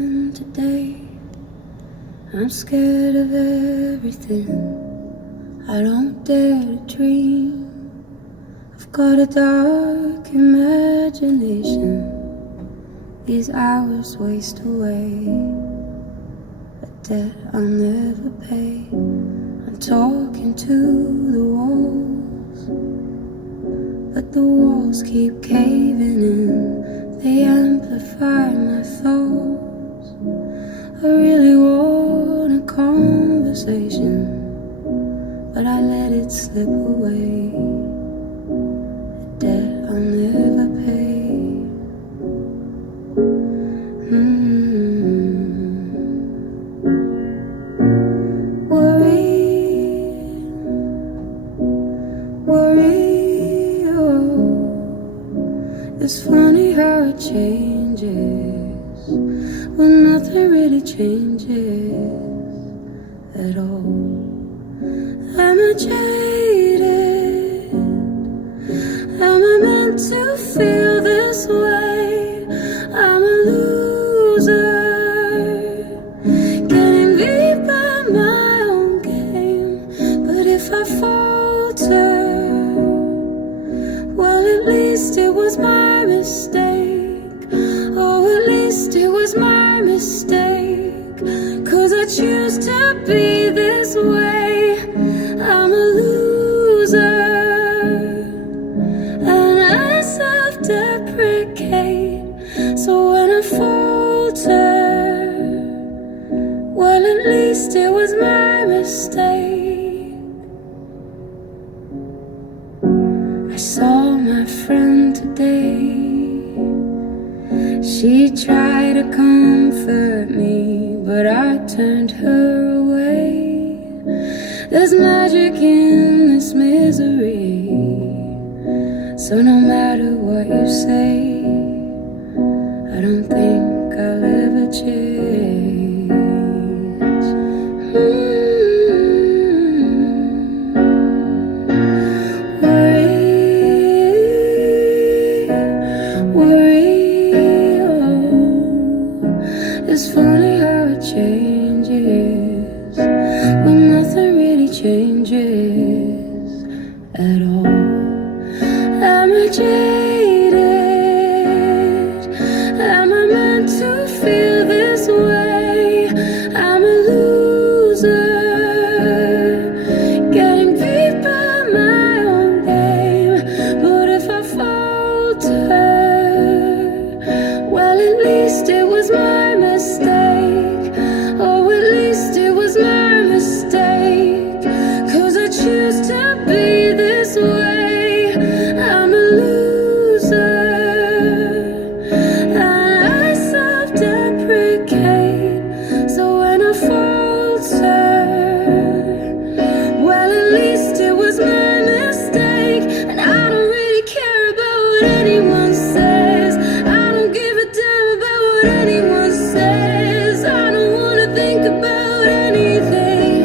Today I'm scared of everything. I don't dare to dream. I've got a dark imagination. These hours waste away, a debt I'll never pay. I'm talking to the walls, but the walls keep caving in. They amplify my thoughts. I really want a conversation, but I let it slip away, a debt I'll never pay. Worry, oh. It's funny how it changes when nothing really changes at all. Am I jaded? Am I meant to feel this way? I'm a loser, getting beat by my own game. But if I falter, well, at least it was my mistake. Oh, at least it was my mistake. 'Cause I choose to be this way. I'm a loser, and I self-deprecate. So when I falter, well, at least it was my mistake. I saw my friend today. She tried to comfort me, but I turned her away. There's magic in this misery, so no matter what you say, I don't think I'll ever change. Worry, oh. It's funny how it changes when nothing really changes at all. Am I jaded? Am I meant to feel this way? I'm a loser, getting beat by my own game. But if I falter, well, at least it was my mistake. Oh, at least it was my mistake. 'Cause I choose to be this way. I'm a loser, and I self-deprecate. So when I falter, well, at least it was my mistake. And I don't really care about what anyone says. I don't give a damn about what anyone says. I don't wanna think about anything.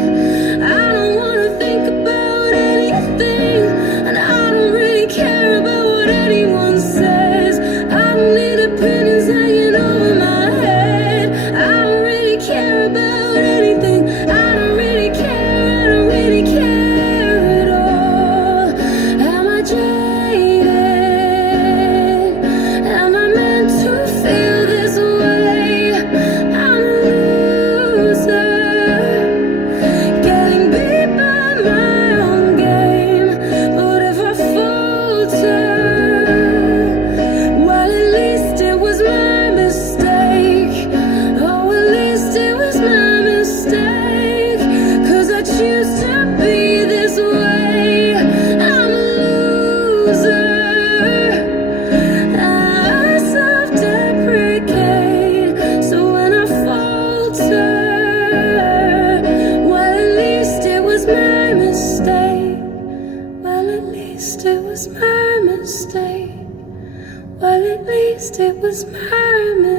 I don't wanna think about anything. And I don't really care about what anyone says. I don't need opinions hanging over my head. I don't really care about anything. I don't really care. I don't really care at all. Am I jaded? Am I meant to feel this way? I'm a loser, getting beat by my own game. But if I falter, well, at least it was my mistake. Oh, at least it was my mistake. 'Cause I choose to be this way. I'm a loser, I self-deprecate. So when I falter, well, at least it was my mistake. Well, at least it was my mistake. Well, at least it was my mistake.